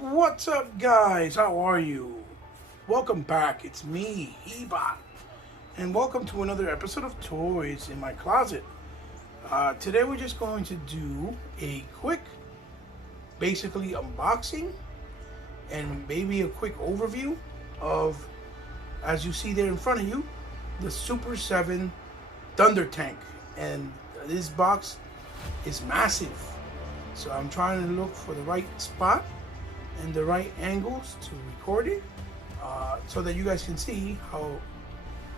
What's up, guys? How are you? Welcome back. It's me, Ebot, and welcome to another episode of Toys in My Closet. Today we're just going to do a quick, basically unboxing and maybe a quick overview of, as you see there in front of you, the Super 7 Thunder Tank. And this box is massive. So I'm trying to look for the right spot and the right angles to record it so that you guys can see how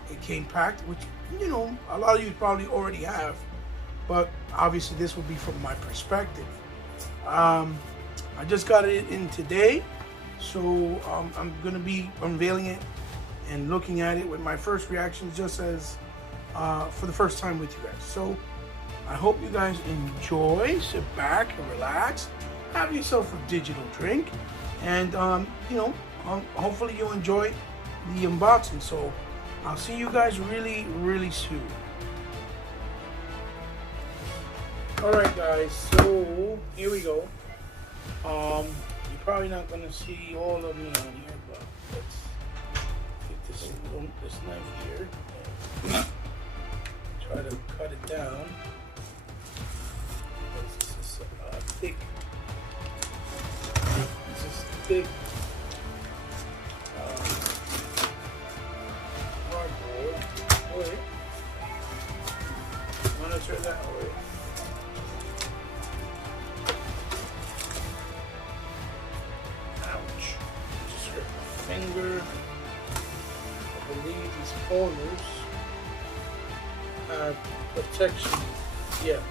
it came packed, which, you know, a lot of you probably already have, but obviously this will be from my perspective. I just got it in today, so I'm gonna be unveiling it and looking at it with my first reactions, just as for the first time with you guys. So I hope you guys enjoy, sit back and relax, have yourself a digital drink, and hopefully you'll enjoy the unboxing. So I'll see you guys really soon. Alright guys, so here we go. You're probably not gonna see all of me on here, but let's get this knife here and try to cut it down. This is thick. This is thick cardboard. Wait. Monitor that way. Ouch. Just hurt my finger. I believe these corners have protection. Yeah.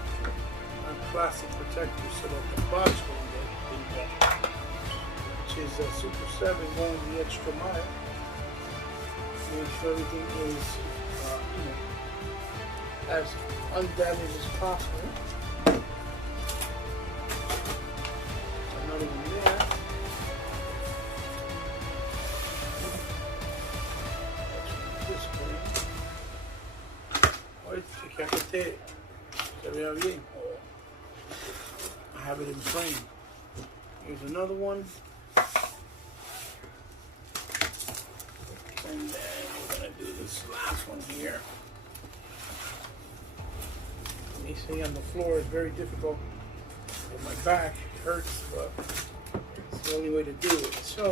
Plastic protectors so that the box won't get wet, which is a Super 7 going the extra mile. Make sure everything is as undamaged as possible. I'm not even there. That's this way. Oye, chequea que se vea bien. I have it in frame. Here's another one. And then we're gonna do this last one here. Me sitting on the floor is very difficult with my back. It hurts, but it's the only way to do it. So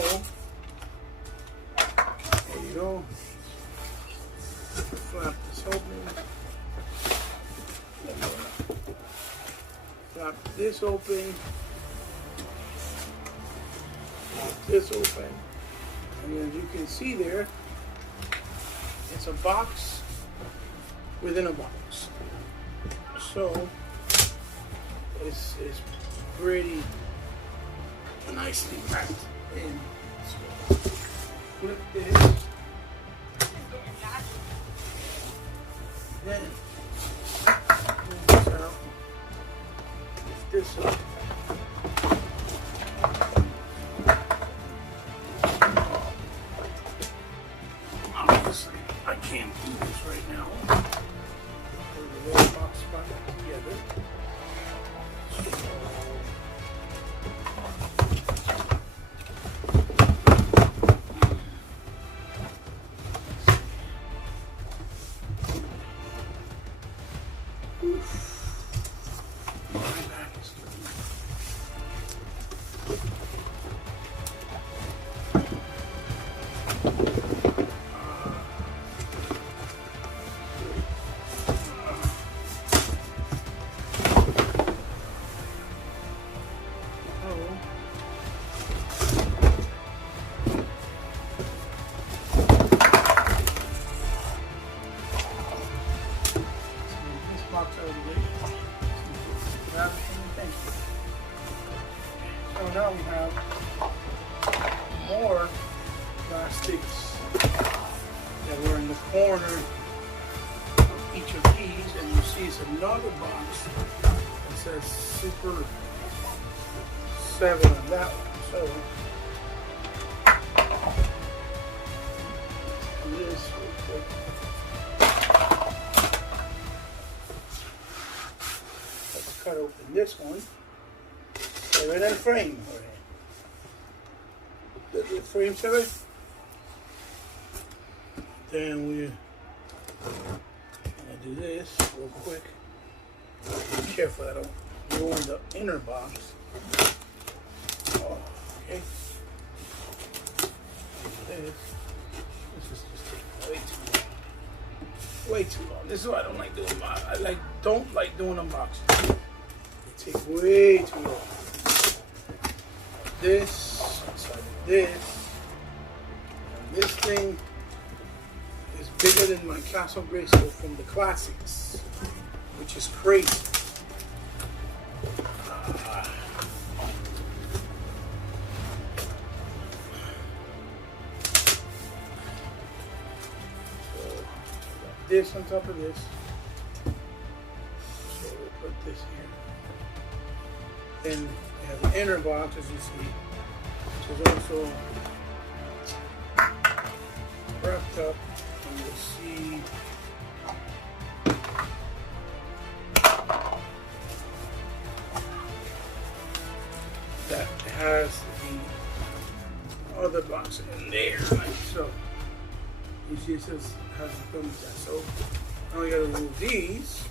there you go. Flap this open. Flap this open. This open. And as you can see there, it's a box within a box. So it's pretty nicely packed in. So flip this. Then move this out. Lift this up. Obviously, I can't do this right now. Put the little box back together. So now we have more plastics that were in the corner of each of these, and you see it's another box that says Super 7 on that one. So this real quick. Let's cut open this one. They're in a frame already. the frames of it. Then we're gonna do this real quick. Be careful, I don't ruin the inner box. Oh, okay. This is just taking way too long. This is why I don't like doing don't like doing unboxings. They take way too long. This inside of this, and this thing is bigger than my Castle Grayskull from the classics, which is crazy. This on top of this, so we'll put this here. Then we have the inner box, as you see, which is also wrapped up, and you'll see that it has the other box in there, like so. You see it says has the thermostat. So now we gotta remove these.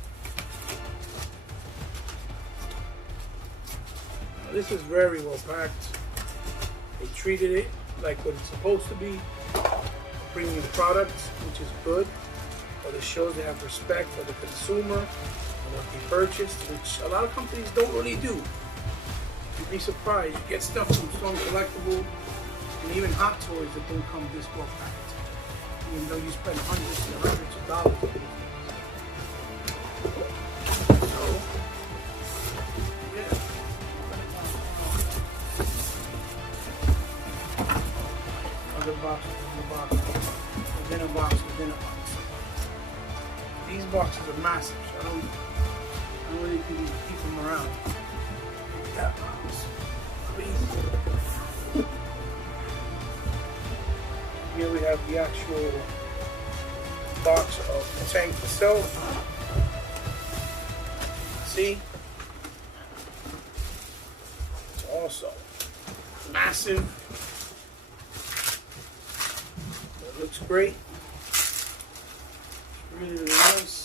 Now this is very well packed. They treated it like what it's supposed to be. A premium product, which is good. But it shows they have respect for the consumer and what they purchased, which a lot of companies don't really do. You'd be surprised. You get stuff from Stone Collectible and even Hot Toys that don't come this well packed. Even though you spend hundreds and hundreds of dollars on these things. So, yeah. Other boxes in the box. Within a box, within a box. These boxes are massive, so I don't really think you can keep them around. That box. Crazy. Here we have the actual box of the tank itself. See? It's also massive. It looks great. It's really, really nice.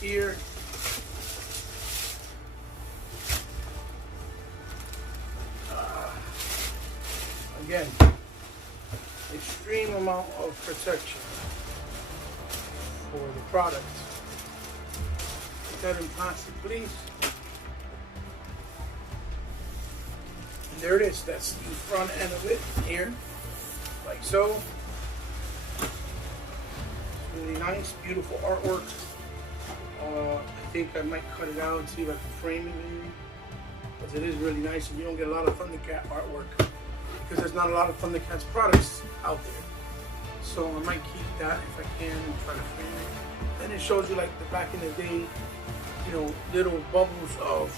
Here. Again, extreme amount of protection for the product. Put that in plastic, please. And there it is. That's the front end of it here, like so. It's really nice, beautiful artwork. I think I might cut it out and see if I can frame it maybe, because it is really nice and you don't get a lot of Thundercat artwork because there's not a lot of Thundercats products out there. So I might keep that if I can and try to frame it. And it shows you like the back in the day, you know, little bubbles of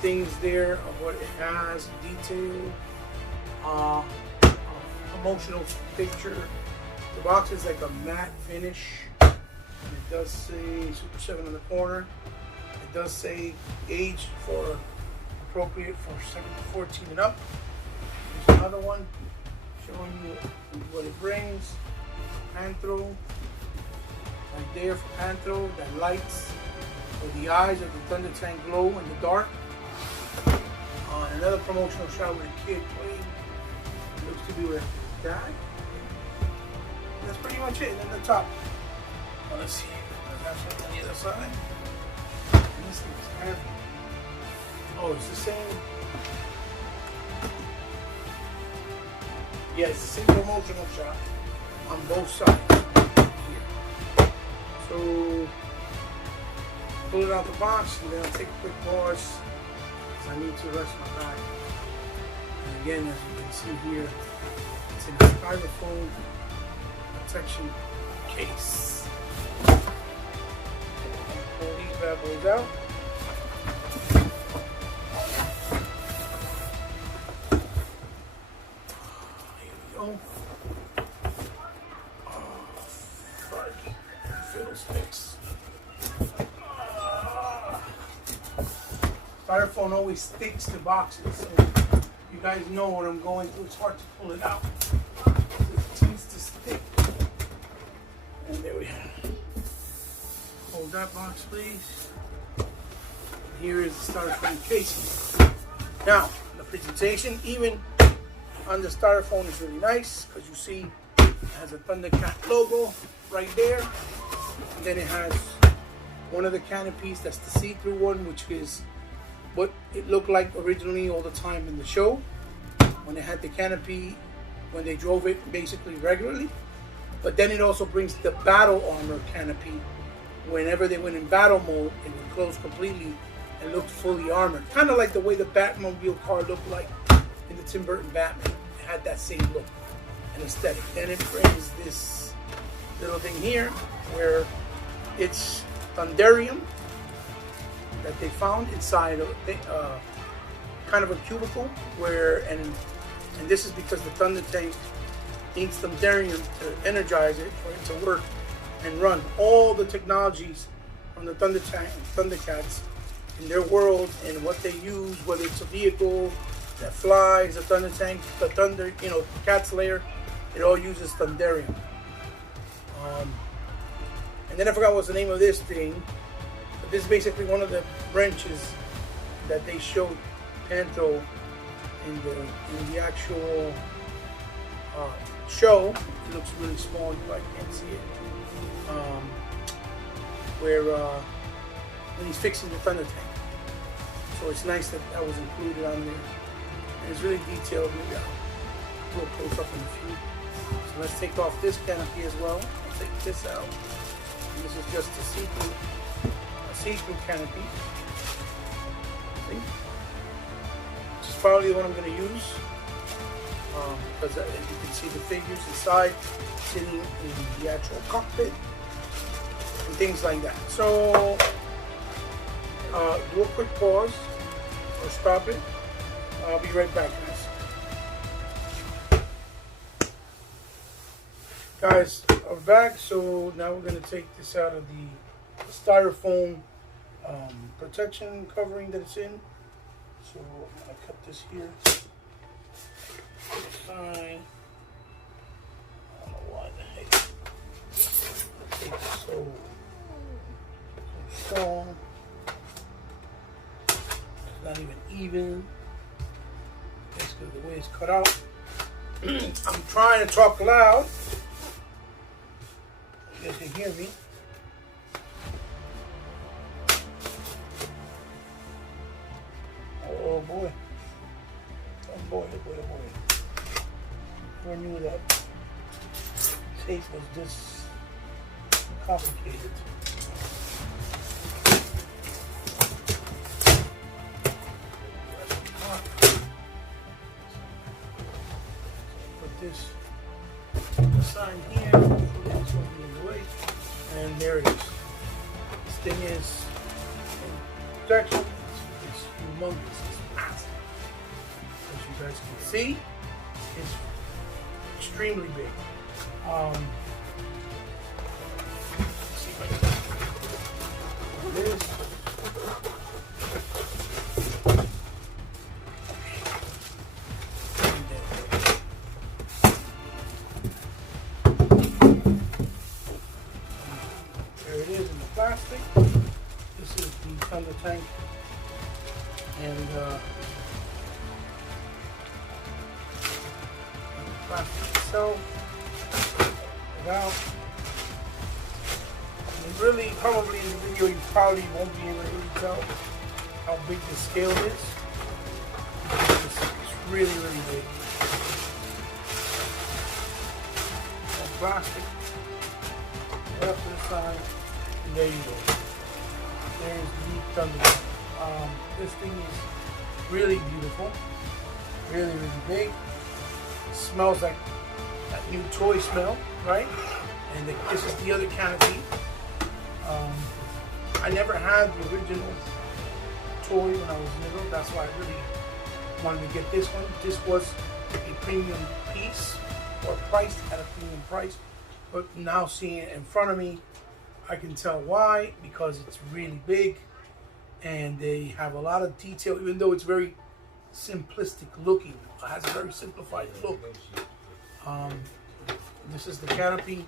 things there, of what it has, detail, emotional picture. The box is like a matte finish. It does say Super 7 on the corner. It does say age for appropriate for 7 to 14 and up. There's another one showing you what it brings. Panthro, right there for Panthro, that lights for the eyes of the thundertank glow in the dark. Another promotional shot with a kid playing. It looks to be with dad. That's pretty much it. And then the top. Well, let's see. Let's have something on the other side. And this thing is heavy. Oh, it's the same. Yeah, it's the same promotional shot on both sides. Here. So, pull it out the box and then I'll take a quick pause because I need to rest my back. And again, as you can see here, it's in a styrofoam protection case. Pull these bad boys out. Here we go. little sticks. Styrofoam always sticks to boxes, so you guys know what I'm going through. It's hard to pull it out. It tends to stick. And there we have it. Hold that box, please. Here is the styrofoam casing. Now, the presentation, even on the styrofoam, is really nice because you see it has a Thundercat logo right there. And then it has one of the canopies, that's the see-through one, which is what it looked like originally all the time in the show when they had the canopy, when they drove it basically regularly. But then it also brings the battle armor canopy. Whenever they went in battle mode, it would close completely and looked fully armored, kind of like the way the Batmobile car looked like in the Tim Burton Batman. It had that same look and aesthetic. Then it brings this little thing here where it's Thunderium that they found inside of kind of a cubicle where, and this is because the Thunder Tank needs Thunderium to energize it for it to work and run. All the technologies from the Thundercats in their world and what they use, whether it's a vehicle that flies, a Thunder Tank, the Thunder, Cat's Lair, it all uses Thunderium. And then I forgot what's the name of this thing. This is basically one of the wrenches that they showed Panto in the actual show. It looks really small, you guys can't see it. Where when he's fixing the Thunder Tank. So it's nice that that was included on there. And it's really detailed. Maybe I'll do a close up in a few. So let's take off this canopy as well. I'll take this out. And this is just a see-through canopy. See? Which is probably the one I'm going to use. Because you can see the figures inside sitting in the actual cockpit and things like that. So do a quick pause or stop it. I'll be right back, guys. I'm back. So now we're going to take this out of the styrofoam protection covering that it's in. So I'm going to cut this here. Fine. I don't know why the heck it's so strong. It's not even. Basically the way it's cut out. I'm trying to talk loud. You guys can hear me. Oh boy. Oh boy. Who knew that tape was this complicated? Put this aside here, so this won't be in the way. And there it is. This thing is in protection. It's humongous. It's massive. As you guys can see, it's extremely big. Let's see if I can do this. There it is in the plastic. This is the Thunder Tank, and plastic itself, without. And really, probably in the video, you probably won't be able to really tell how big the scale is. It's really big. And plastic, right up to the side, and there you go. There's the Thunder Tank. This thing is really beautiful, really big. Smells like that new toy smell, right? And this is the other canopy. I never had the original toy when I was little. That's why I really wanted to get this one. This was a premium piece, or priced at a premium price. But now seeing it in front of me, I can tell why, because it's really big and they have a lot of detail, even though it's very simplistic looking. It has a very simplified look. This is the canopy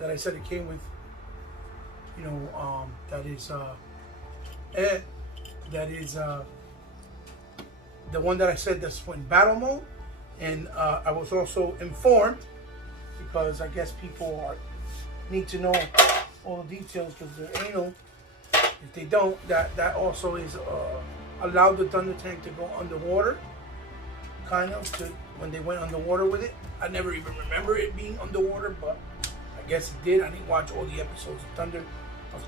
that I said it came with. You know, that is the one that I said that's in battle mode. And I was also informed, because I guess people need to know all the details because they're anal. If they don't, that also is allowed the Thunder Tank to go underwater, kind of, to when they went underwater with it. I never even remember it being underwater, but I guess it did. I didn't watch all the episodes of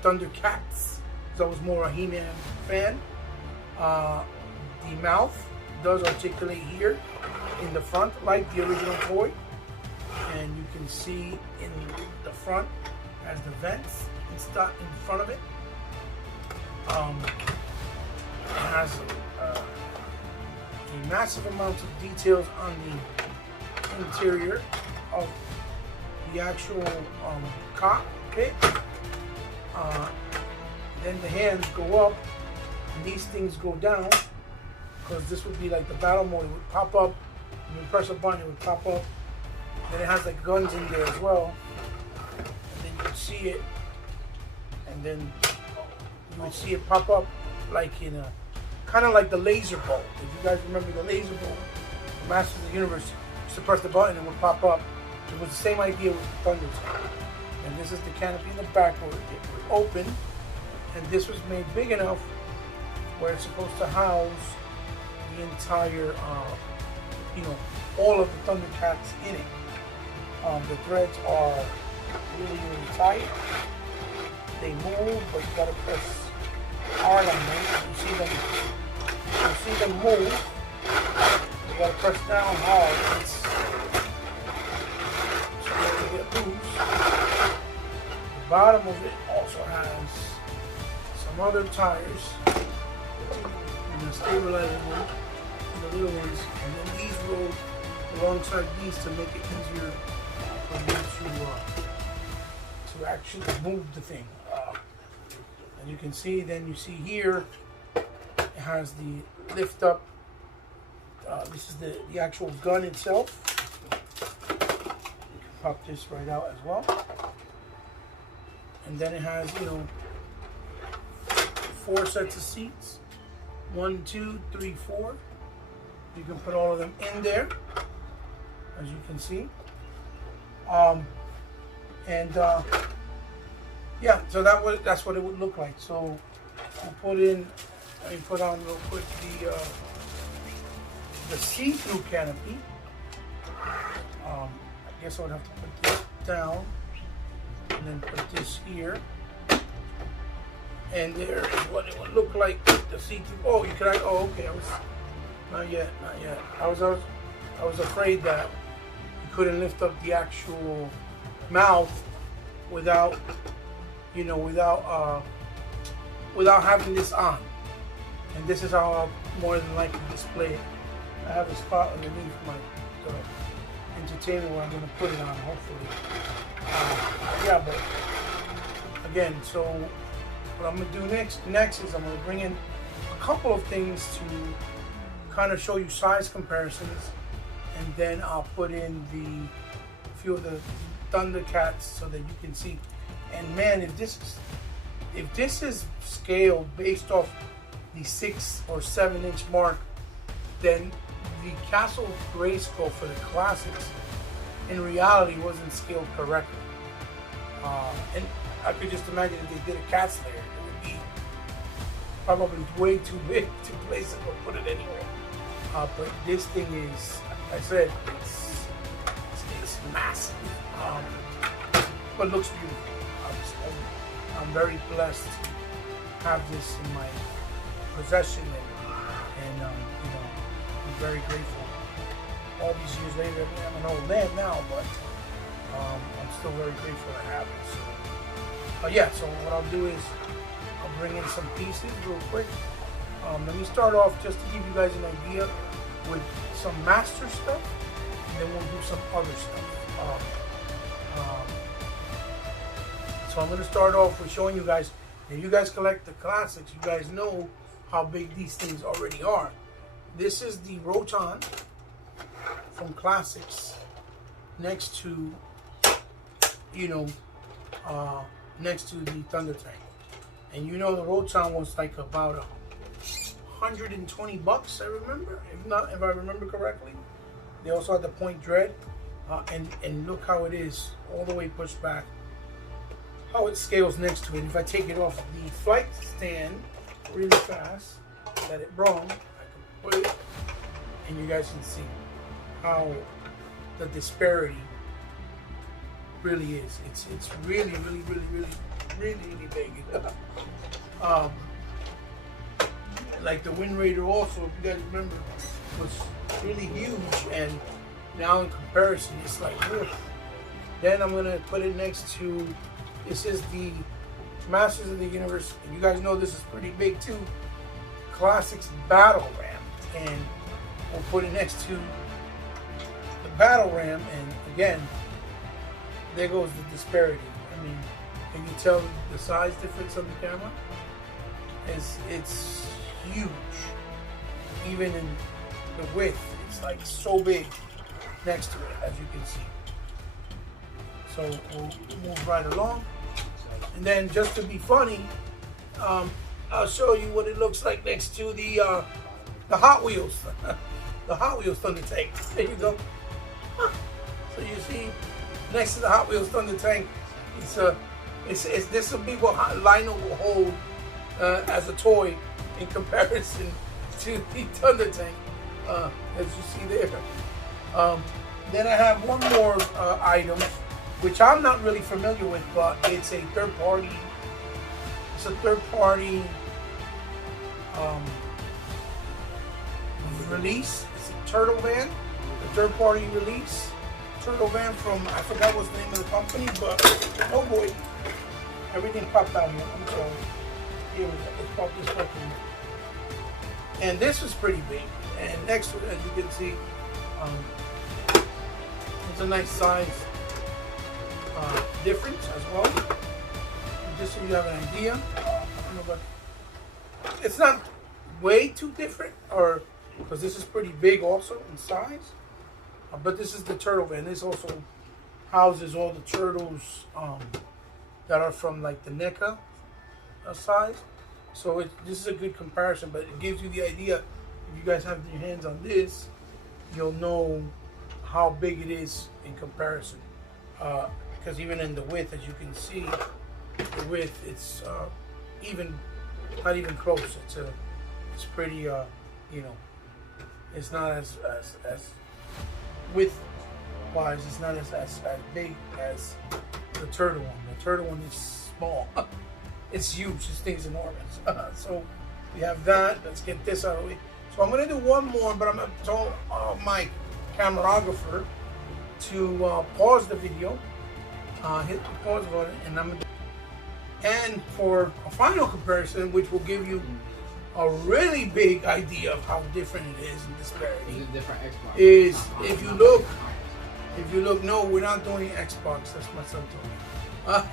thundercats, because I was more a He-Man fan. The mouth does articulate here in the front like the original toy, and you can see in the front as the vents and stuff in front of it. It has a massive amount of details on the interior of the actual cockpit. Then the hands go up and these things go down, because this would be like the battle mode. It would pop up, and you press a button, it would pop up. Then it has like guns in there as well, and then you would see it, and then you would see it pop up like in a kind of like the laser bolt. If you guys remember the laser bolt, the Masters of the Universe used to press the button and it would pop up. It was the same idea with the Thunder Tank. And this is the canopy in the back where it would open, and this was made big enough where it's supposed to house the entire, you know, all of the Thundercats in it. The threads are really, really tight. They move, but you gotta press hard on them. You see them move. You gotta press down hard. So you get loose. The bottom of it also has some other tires, and the stabilizer one, and the little ones, and then these roll alongside these to make it easier for you to actually move the thing. And you can see, then you see here, it has the lift up. This is the actual gun itself. You can pop this right out as well. And then it has, you know, 4 sets of seats. 1, 2, 3, 4. You can put all of them in there, as you can see. Yeah, so that's what it would look like. So let me put on real quick the see-through canopy. I guess I would have to put this down and then put this here. And there is what it would look like, the see-through. Oh, you can. Oh, okay. Not yet. I was afraid that you couldn't lift up the actual mouth without, you know, without having this on. And this is how I'll more than likely display it. I have a spot underneath my entertainment where I'm going to put it on, hopefully. Yeah, but again, so what I'm going to do next is I'm going to bring in a couple of things to kind of show you size comparisons, and then I'll put in a few of the Thundercats so that you can see. And man, if this is scaled based off the 6 or 7 inch mark, then the Castle Grayskull for the classics in reality wasn't scaled correctly. And I could just imagine if they did a Cats layer, it would be probably way too big to place it or put it anywhere. But this thing is, like I said, it's massive, but looks beautiful. I'm very blessed to have this in my possession, and you know, I'm very grateful. All these years later, I mean, I'm an old man now, but I'm still very grateful to have it. So, yeah, so what I'll do is I'll bring in some pieces real quick. Let me start off just to give you guys an idea with some master stuff, and then we'll do some other stuff. So I'm going to start off with showing you guys. If you guys collect the classics, you guys know how big these things already are. This is the Roton from Classics next to, next to the Thunder Tank. And the Roton was like about $120, I remember, if I remember correctly. They also had the Point Dread, and look how it is, all the way pushed back. How it scales next to it. If I take it off the flight stand really fast, let it run, I can put it, and you guys can see how the disparity really is. It's really big. Like the Wind Raider also, if you guys remember, was really huge, and now in comparison, it's like, ugh. Then I'm gonna put it next to, this is the Masters of the Universe, and you guys know this is pretty big too, Classics Battle Ram, and we'll put it next to the Battle Ram, and again, there goes the disparity. I mean, can you tell the size difference on the camera? It's huge. Even in the width, it's like so big next to it, as you can see. So we'll move right along. And then just to be funny, I'll show you what it looks like next to the Hot Wheels. The Hot Wheels Thunder Tank. There you go. So you see, next to the Hot Wheels Thunder Tank, this will be what Lionel will hold as a toy in comparison to the Thunder Tank, as you see there. Then I have one more item, which I'm not really familiar with, but it's a third party. It's a third party release. It's a Turtle Van, a third party release. Turtle Van from, I forgot what's the name of the company, but oh boy, everything popped out here. I'm sorry. Here we go. Let's pop this fucking. And this was pretty big. And next to it, as you can see, it's a nice size difference as well. Just so you have an idea. But it's not way too different, or because this is pretty big also in size. But this is the Turtle Van. This also houses all the turtles that are from like the NECA size. So this is a good comparison, but it gives you the idea. If you guys have your hands on this, you'll know how big it is in comparison. Because even in the width, as you can see, the width, it's not even close. It's pretty, it's not as width-wise, it's not as big as the Turtle one. The Turtle one is small. It's huge. This thing's enormous. So we have that. Let's get this out of the way. So I'm going to do one more, but I'm going to tell my cameraographer to pause the video. Hit the pause button, and I'm going to. And for a final comparison, which will give you a really big idea of how different it is in disparity, is if you look, no, we're not doing Xbox. That's my son told me.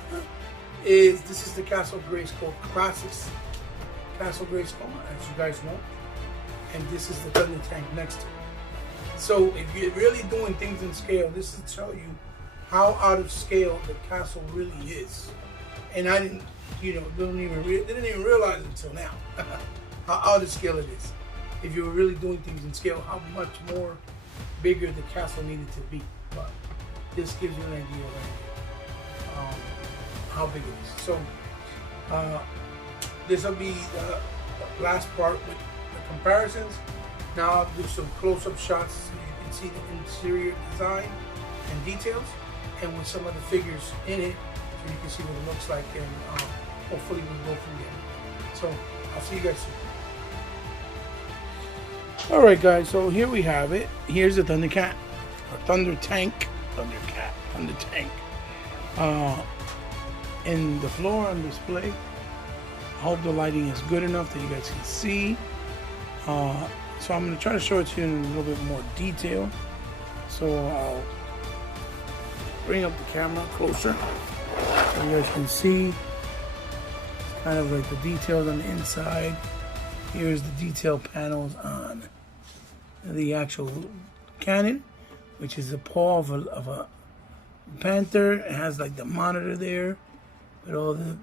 This is the Castle Grayskull Classics Castle Grayskull, as you guys know, and this is the Thunder Tank next to it. So if you're really doing things in scale, this will tell you how out of scale the castle really is. And I didn't, didn't even realize it until now how out of scale it is. If you were really doing things in scale, how much more bigger the castle needed to be. But this gives you an idea right here, how big it is. So this will be the last part with the comparisons. Now I'll do some close-up shots so you can see the interior design and details, and with some of the figures in it, so you can see what it looks like, and hopefully we'll go from there. So I'll see you guys soon. Alright guys, so here we have it. Here's the Thundercat, or Thunder Tank, Thundercat, Thunder Tank. In the floor on display. I hope the lighting is good enough that you guys can see. So I'm going to try to show it to you in a little bit more detail. So I'll bring up the camera closer. So you guys can see kind of like the details on the inside. Here's the detail panels on the actual cannon, which is the paw of a panther. It has like the monitor there with all the,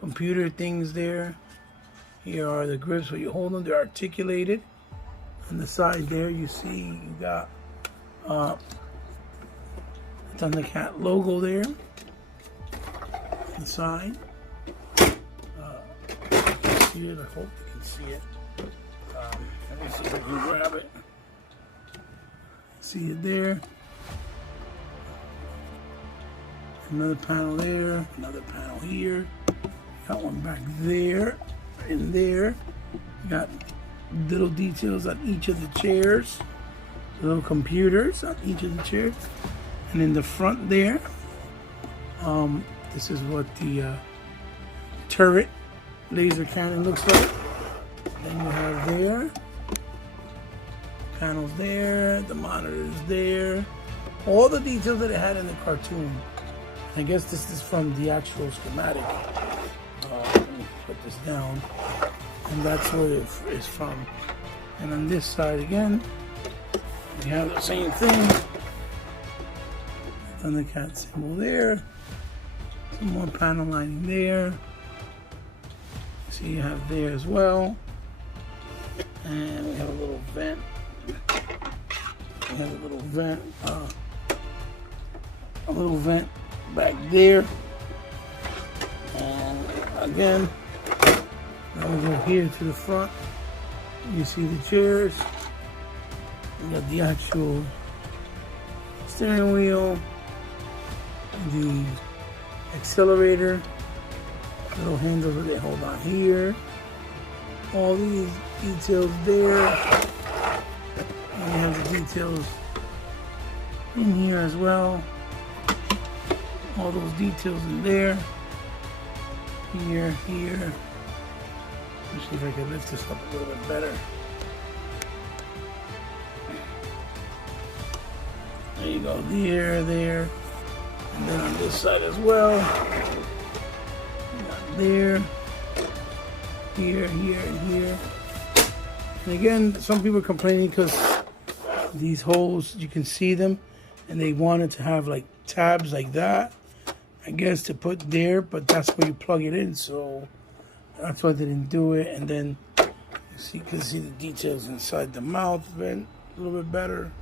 computer things there. Here are the grips where you hold them. They're articulated. On the side there, you see you got the Thundercat logo there on the side. You can see it. I hope you can see it. Let me see if I can grab it. See it there. Another panel there. Another panel here. Got one back there. In there. You got little details on each of the chairs. Little computers on each of the chairs. And in the front there, this is what the turret laser cannon looks like. Then you have there. Panels there, the monitors there, all the details that it had in the cartoon. I guess this is from the actual schematic. Let me put this down, and that's where it is from. And on this side again, we have the same thing. Thundercat symbol there, some more panel lining there. See, you have there as well, and we have a little vent. We have a little vent back there. And again, now we go here to the front. You see the chairs. We got the actual steering wheel, the accelerator, little handles that they hold on here. All these details there. And we have the details in here as well. All those details in there. Here. Let me see if I can lift this up a little bit better. There you go. There. And then on this side as well. There. Here, and here. And again, some people are complaining because these holes, you can see them, and they wanted to have like tabs like that, I guess, to put there, but that's where you plug it in, so that's why they didn't do it. And then you can see the details inside the mouth vent a little bit better,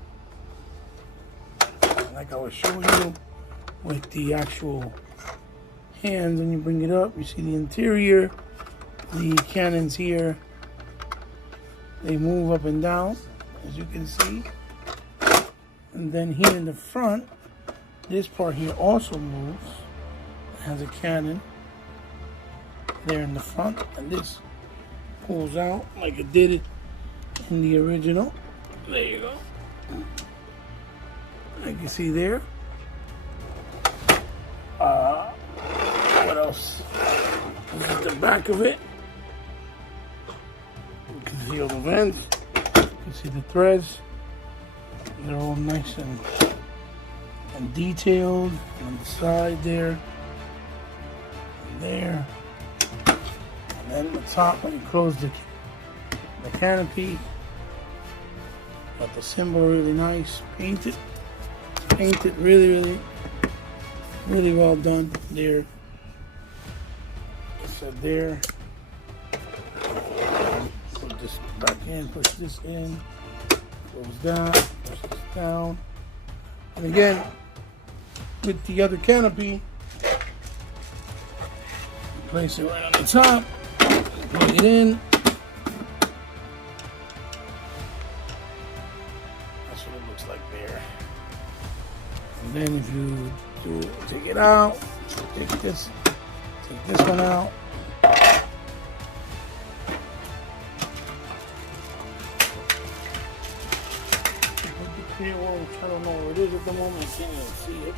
like I was showing you with the actual hands. When you bring it up, you see the interior, the cannons here, they move up and down, as you can see. And then here in the front, this part here also moves. It has a cannon there in the front, and this pulls out like it did in the original. There you go. Like you see there. What else? This is the back of it. You can see all the vents. You can see the threads. They're all nice and detailed on the side there. And there. And then the top, when you close the canopy, got the symbol really nice, painted really well done there. Said there. Put this back in, push this in, close that, push this down. And again, with the other canopy, place it right on the top, plug it in. That's what it looks like there. And then if you take it out, take this one out. I don't know where it is at the moment. I can't even see it.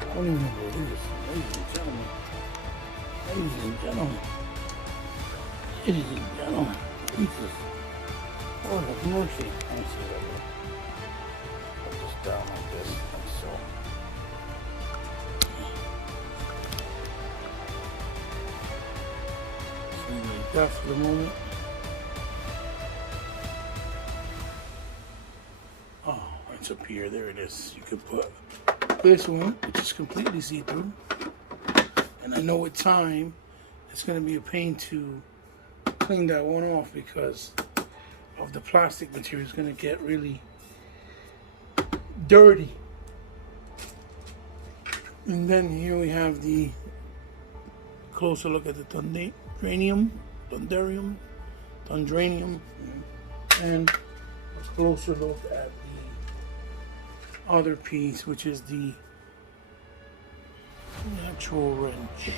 I don't even know where it is. Ladies and gentlemen. Jesus. Lord have mercy. Let me see that. Put this down like this, like so. that for the moment. Oh, it's up here. There it is. You could put this one, which is completely see-through. And I know with time, it's going to be a pain to clean that one off because of the plastic material. It's going to get really dirty. And then here we have the closer look at the thunderanium, and a closer look at the other piece, which is the actual wrench,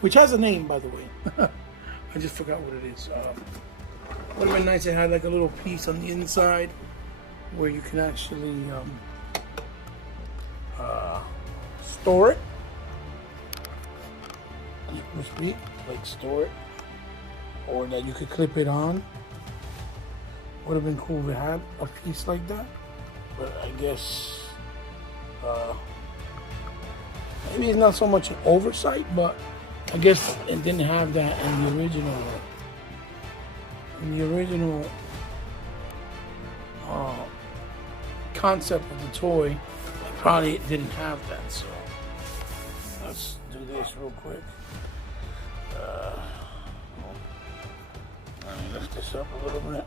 which has a name, by the way. I just forgot what it is. Would have been nice to have like a little piece on the inside where you can actually store it. Like store it, or that you could clip it on. Would have been cool to have a piece like that, but I guess maybe it's not so much an oversight, but I guess it didn't have that in the original. Concept of the toy, it probably didn't have that. So let's do this real quick. Let me lift this up a little bit,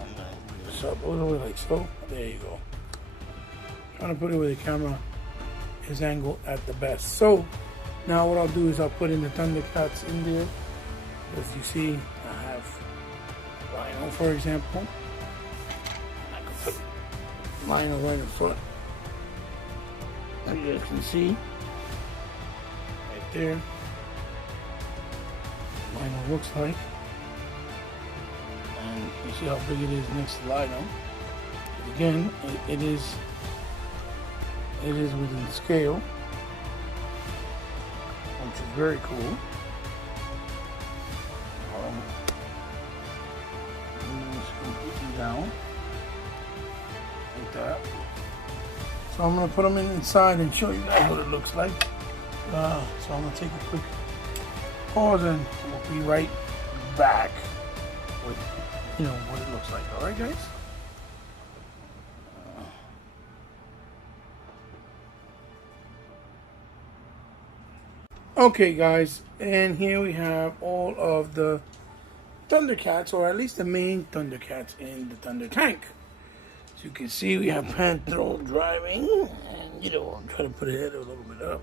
and then bring this up a little bit like so. There you go. Trying to put it where the camera is angled at the best. So now what I'll do is I'll put in the Thundercats in there. As you see, I have Rhino, for example. I can put Rhino right in front. As you guys can see, right there. Rhino looks like, and you see how big it is next to Rhino. Again, it is within scale, which is very cool. Completely down like that. So I'm gonna put them inside and show you guys what it looks like. So I'm gonna take a quick pause and we'll be right back with what it looks like. All right, guys. Okay, guys, and here we have all of the Thundercats, or at least the main Thundercats in the Thunder Tank. As you can see, we have Pantro driving, and I'm trying to put it a little bit up.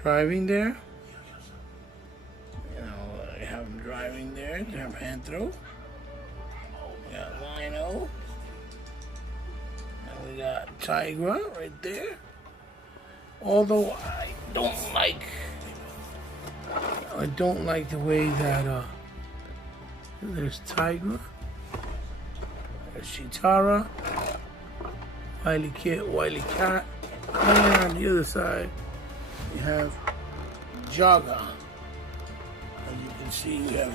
Driving there. I have him driving there. We have Pantro. We got Rhino. And we got Tigra right there. Although I don't like the way that there's Tigra, there's Chitara, Wily Cat, and on the other side we have Jaga. As you can see, we have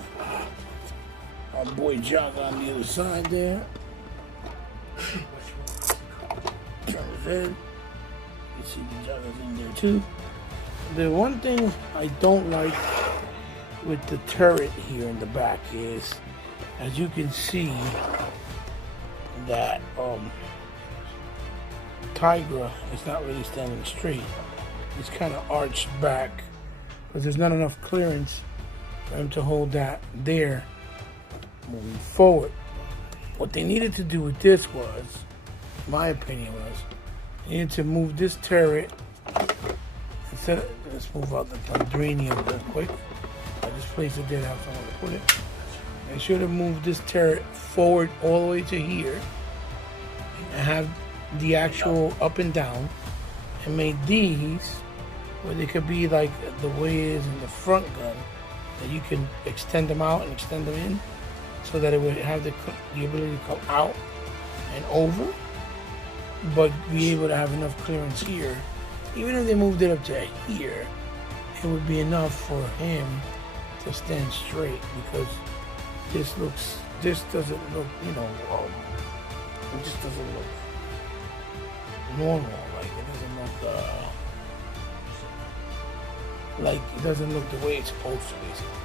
our boy Jaga on the other side there. Turn his head. You see the Jaga's in there too. The one thing I don't like with the turret here in the back is, as you can see, that Tigra is not really standing straight. It's kind of arched back because there's not enough clearance for him to hold that there moving forward. What they needed to do with this was, my opinion was, they needed to move this turret instead of, let's move out the thunderanium real quick. I just placed it there, that's how I'm going to put it. I should have moved this turret forward all the way to here and have the actual up and down, and made these where they could be like the way it is in the front gun, that you can extend them out and extend them in, so that it would have the ability to come out and over, but be able to have enough clearance here. Even if they moved it up to here, it would be enough for him to stand straight, because this doesn't look, it just doesn't look normal. Like, it doesn't look, like it doesn't look the way it's supposed to, basically.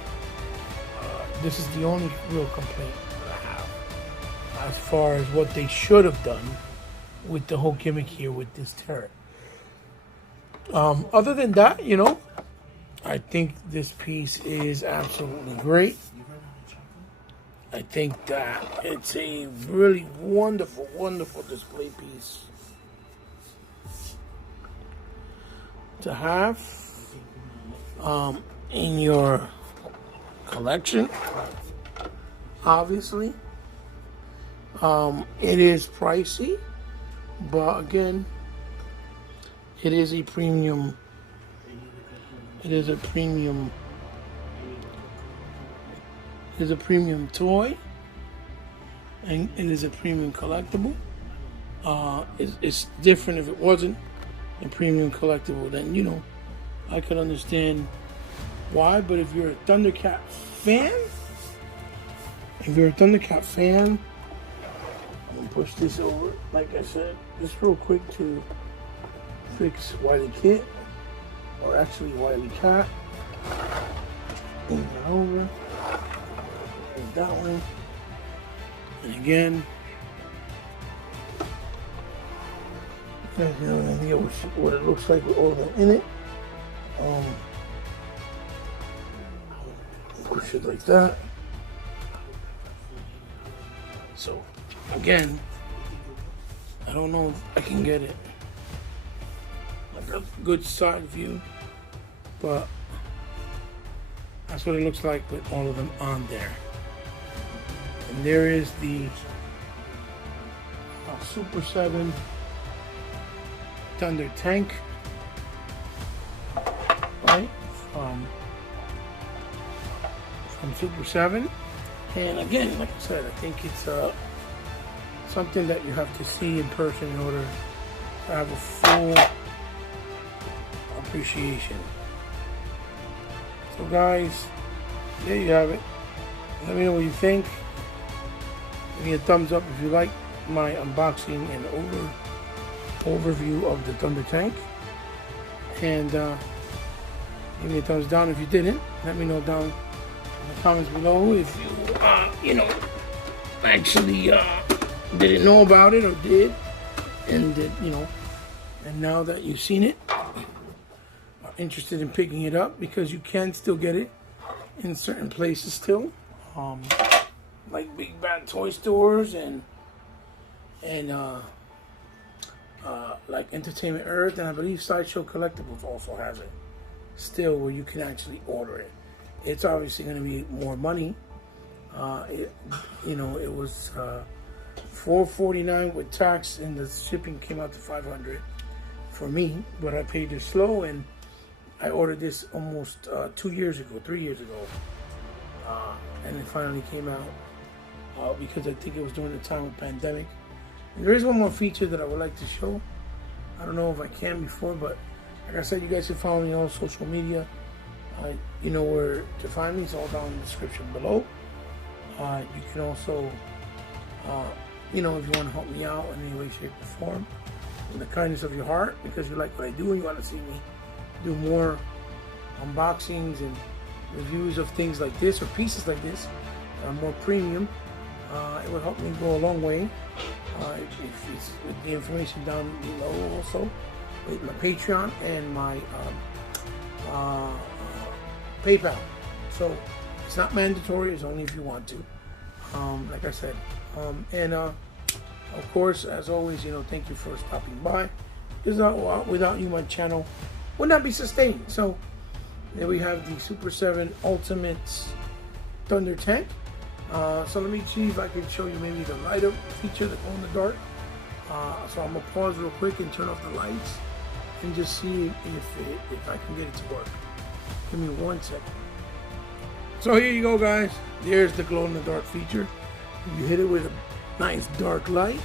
This is the only real complaint that I have as far as what they should have done with the whole gimmick here with this turret. Other than that, I think this piece is absolutely great. I think that it's a really wonderful, wonderful display piece to have in your collection. Obviously, it is pricey, but again, it is a premium. It is a premium. It is a premium toy, and it is a premium collectible. It's different if it wasn't a premium collectible. Then I could understand why. But if you're a Thundercat fan, I'm gonna push this over. Like I said, just real quick to fix Wily Kit, or actually Wily Cat. Move it over. Move that one. And again, you guys get an idea what it looks like with all of them in it. Push it like that. So, again, I don't know if I can get it like a good side view, but that's what it looks like with all of them on there. And there is the Super 7 Thunder Tank, right? From Super 7. And again, like I said, I think it's something that you have to see in person in order to have a full appreciation. So guys, there you have it. Let me know what you think. Give me a thumbs up if you like my unboxing and overview of the Thunder Tank. And give me a thumbs down if you didn't. Let me know down in the comments below if you actually didn't know about it or did, and and now that you've seen it, are interested in picking it up, because you can still get it in certain places still, like big bad toy stores and like Entertainment Earth, and I believe Sideshow Collectibles also has it still, where you can actually order it. It's obviously going to be more money. It was $4.49 with tax, and the shipping came out to $500 for me. But I paid it slow, and I ordered this almost 3 years ago, and it finally came out because I think it was during the time of pandemic. And there is one more feature that I would like to show. I don't know if I can before, but like I said, you guys can follow me on social media. You know where to find me. It's all down in the description below. You can also, if you want to help me out in any way, shape, or form, in the kindness of your heart, because you like what I do and you want to see me do more unboxings and reviews of things like this, or pieces like this, more premium, it will help me go a long way. If it's with the information down below, also with my Patreon and my PayPal. So it's not mandatory, it's only if you want to, like I said. And of course, as always, thank you for stopping by, because without you, my channel would not be sustained. So there we have the Super 7 Ultimate Thunder Tank. So let me see if I can show you maybe the light up feature, the glow in the dark. So I'm gonna pause real quick and turn off the lights and just see if I can get it to work. Give me 1 second. So here you go, guys. There's the glow in the dark feature. You hit it with a nice dark light,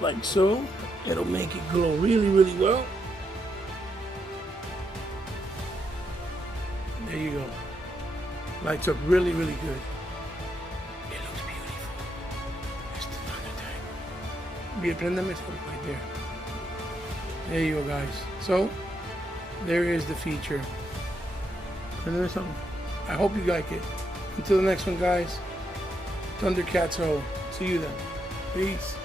like so. It'll make it glow really, really well. There you go. Lights up really, really good. It looks beautiful. It's the Thunder Tank. Bien, préndeme esto right there. There you go, guys. So there is the feature. And there's something. I hope you like it. Until the next one, guys. Thundercats ho. See you then. Peace.